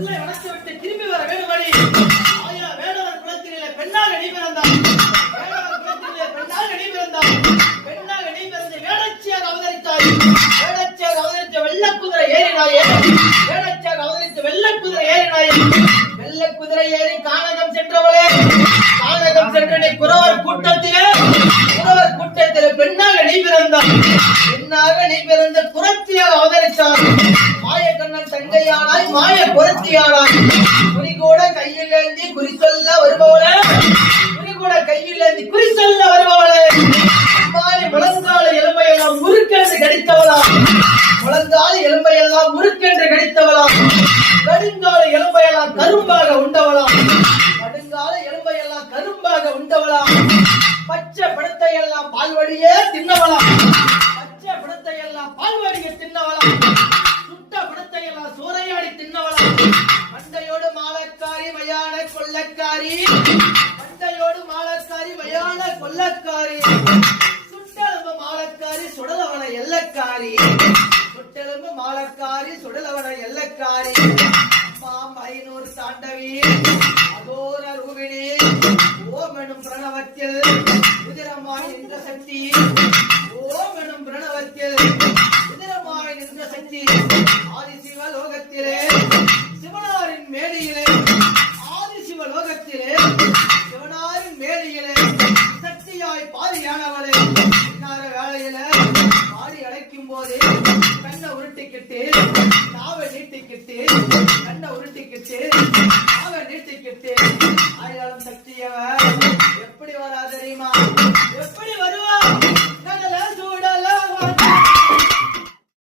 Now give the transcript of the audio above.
பிள்ளை வளர்த்து விட்டு திரும்பி வர வேணுமணி ஆயா வேடவர் குலத்திலே பெண்ணாக நீ பிறந்தாய். வேடவர் குலத்திலே பெண்ணாக நீ பிறந்தாய். பெண்ணாக நீ பிறந்து வேடச்சியாக அவதரித்தாய். வேடச்சியாக அவதரித்த வெள்ளக்குதிரை ஏறினாயே. வேடச்சியாக அவதரித்த வெள்ளக்குதிரை ஏறினாயே. வெள்ளக்குதிரை ஏறி கானகம் சென்றவளே. கானகம் சென்ற நீ குறவர் கூட்டத்திலே பெண்ணாக நீ பிறந்தாய். பெண்ணாக நீ பிறந்த குரத்தியாக அவதரித்தாய். மாய கண்ணன் தங்கையானாய். மாய குரத்தியானாய். குறிகூட கையில் ஏந்தி குறி சொல்ல வருபவளே. குறிகூட கையில் ஏந்தி குறி சொல்ல வருபவளே. அம்மாடி முழங்கால எலும்பையெல்லாம் முறுக்கென்று கடித்தவளா. முழங்கால எலும்பையெல்லாம் முறுக்கென்று கடித்தவளா. கடுங்கால எலும்பையெல்லாம் கரும்பாக உண்டவளா. கடுங்கால எலும்பையெல்லாம் கரும்பாக உண்டவளா. பச்சை படத்தை எல்லாம் பால்வடியே தின்னவளா. பச்சை படத்தை எல்லாம் பால்வடியே தின்னவளா. சுட்ட படத்தை எல்லாம் சூறையாடி தின்னவளா. மண்டையோடு மாலக்காரி மயான கொள்ளக்காரி. மண்டையோடு மாலக்காரி மயான கொள்ளக்காரி. சுட்டெலும்பு மாலக்காரி சுடலவன எல்லக்காரி. சுட்டெலும்பு மாலக்காரி சுடலவன எல்லக்காரி. அம்மாம் 500 தாண்டவி அகோர ரூபிணி. ஓம் எனும் பிரணவத்தில் உதிரமாய் நின்ற சக்தி. ஓம் எனும் பிரணவத்தில் உதிரமாய் நின்ற சக்தி. ஆதிசிவ லோகத்திலே சிவனாரின் மேடையிலே. ஆதிசிவ லோகத்திலே சிவனாரின் மேடையிலே சக்தியாய் பாதியானவளே. இன்னார வேளையில பாடி அழைக்கும் போதே கண்ணை உருட்டிக்கிட்டு நாவை நீட்டிக்கிட்டு கண்ணை உருட்டிக்கிட்டு